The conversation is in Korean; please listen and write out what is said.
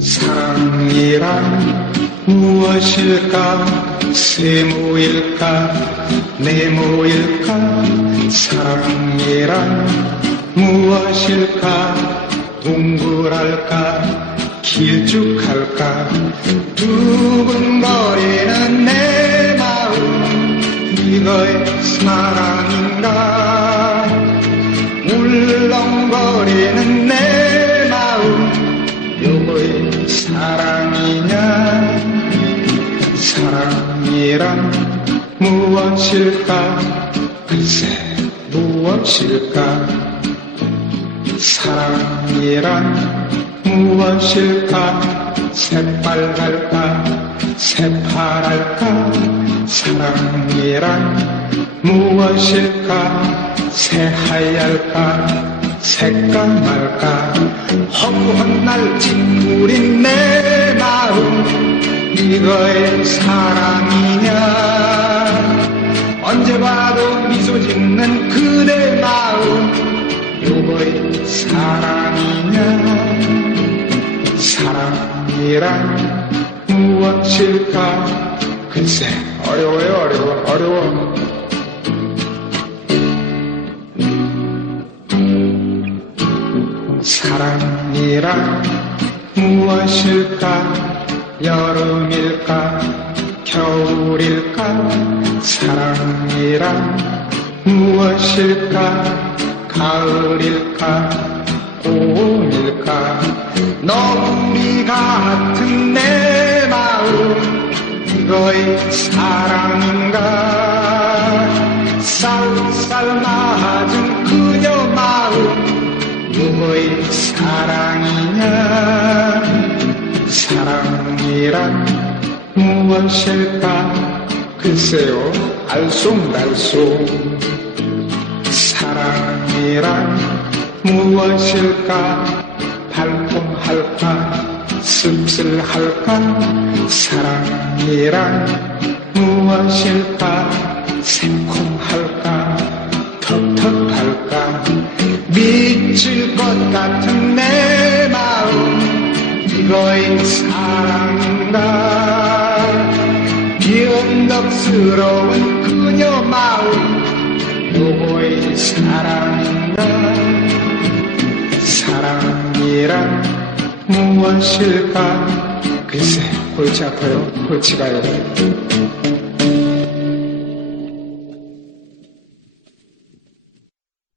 사랑이란 무엇일까? 세모일까? 네모일까? 사랑이란 무엇일까? 둥글할까? 길쭉할까? 두근거리는 내 마음 이거의 사랑인가 이란 무엇일까? 글쎄 무엇일까? 사랑이란 무엇일까? 새빨갈까? 새파랄까? 사랑이란 무엇일까? 새하얄까? 새까말까? 허무한 날 짓무린 내 마음 이거의 사랑이냐? 언제 봐도 미소 짓는 그대 마음 요거의 사랑이냐? 사랑이란 무엇일까? 글쎄 어려워요 어려워 어려워. 사랑이란 무엇일까 여름일까 겨울일까 사랑이란 무엇일까 가을일까 봄일까. 너구리 같은 내 마음 이거의 사랑인가? 쌀쌀 맞은 그녀 마음 누구의 사랑이냐 무엇일까? 글쎄요 알쏭달쏭. 사랑이란 무엇일까? 달콤할까? 씁쓸할까? 사랑이란 무엇일까? 새콤할까? 텁텁할까? 미칠 것 같은 내 마음. 이거의 사랑인가 비언덕스러운 그녀 마음. 요거의 사랑인가 사랑이란 무엇일까? 글쎄 골치 아파요. 골치 가요